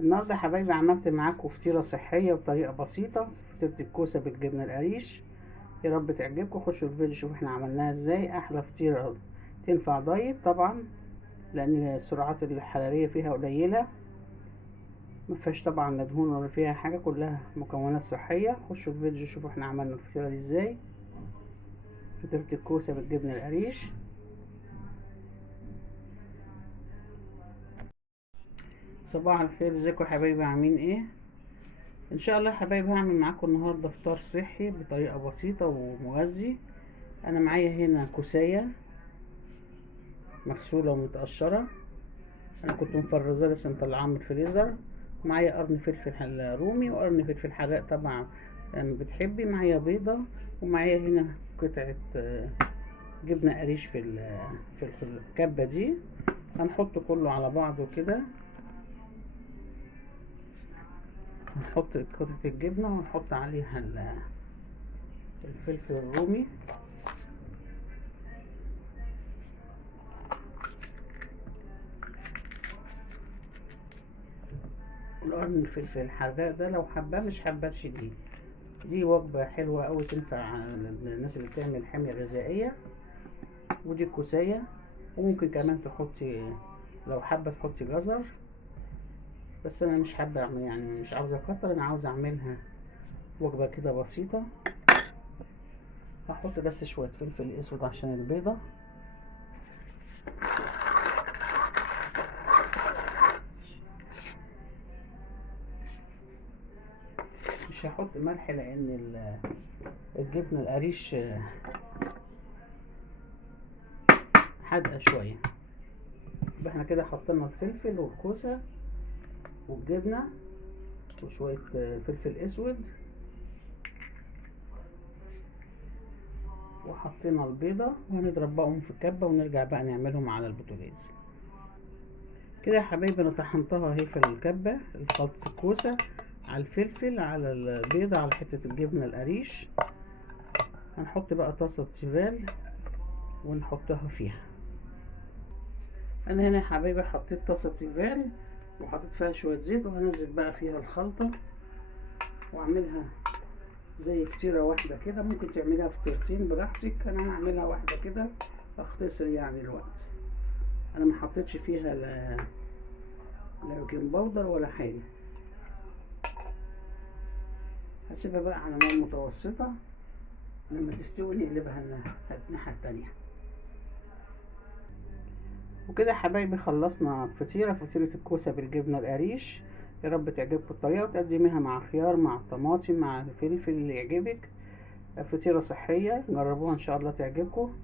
النهارده يا حبايبي عملت معاكم فطيره صحيه بطريقه بسيطه، فطيره الكوسه بالجبنه القريش. يا رب تعجبكم. خشوا الفيديو شوفوا احنا عملناها ازاي. احلى فطيره تنفع دايت طبعا، لان السعرات الحراريه فيها قليله، مفيهاش طبعا لا دهون ولا فيها حاجه، كلها مكونات صحيه. خشوا الفيديو شوفوا احنا عملنا الفطيره دي ازاي، فطيره الكوسه بالجبنه القريش. صباح الخير، ازيكم يا حبايبي؟ عاملين ايه؟ ان شاء الله يا حبايبي هعمل معاكم النهارده فطار صحي بطريقه بسيطه ومغذي. انا معايا هنا كوسايه مغسوله ومتقشره، انا كنت مفرزاه لسه مطلعاه من الفريزر. معايا قرن فلفل رومي وقرن فلفل حراق طبعا لان بتحبي. معايا بيضه، ومعايا هنا قطعه جبنه قريش في الكبه دي. هنحط كله على بعضه كده، هنحط قطعه الجبنه ونحط عليها الفلفل الرومي والقرن الفلفل الحراق ده، لو حباه مش حباه تشيليه. دي وجبة حلوة أوي تنفع للناس اللي بتعمل حمية غذائية. ودي كوساية، وممكن كمان تحطي لو حابة تحطي جزر، بس أنا مش حابة أعمل، يعني مش عاوزة أكتر، أنا عاوزة أعملها وجبة كده بسيطة. هحط بس شوية فلفل أسود عشان البيضة، مش هحط ملح لأن الجبنة القريش حادقة شوية. يبقى احنا كده حطينا الفلفل والكوسة والجبنة وشوية فلفل أسود، وحطينا البيضة، وهنضرب بقهم في الكبة ونرجع بقى نعملهم على البوتاجاز. كده يا حبايبي انا طحنتها اهي في الكبة، خلطة الكوسة على الفلفل على البيضة على حتة الجبنة القريش. هنحط بقى طاسة تيفال ونحطها فيها. انا هنا يا حبايبي حطيت طاسة تيفال وحطيت فيها شوية زيت، وهنزل بقى فيها الخلطة واعملها زي فطيرة واحدة كده. ممكن تعملها فطيرتين براحتك، انا هعملها واحدة كده اختصر يعني الوقت. انا ما حطيتش فيها لا بيكنج باودر ولا حاجة. هسيبها بقى على نار متوسطة، لما تستوي نقلبها الناحية التانية. وكده يا حبايبي خلصنا فطيرة الكوسة بالجبنة القريش. يا رب تعجبكم الطريقة، وتقدميها مع خيار مع طماطم مع الفلفل اللي يعجبك. فطيرة صحية، جربوها ان شاء الله تعجبكم.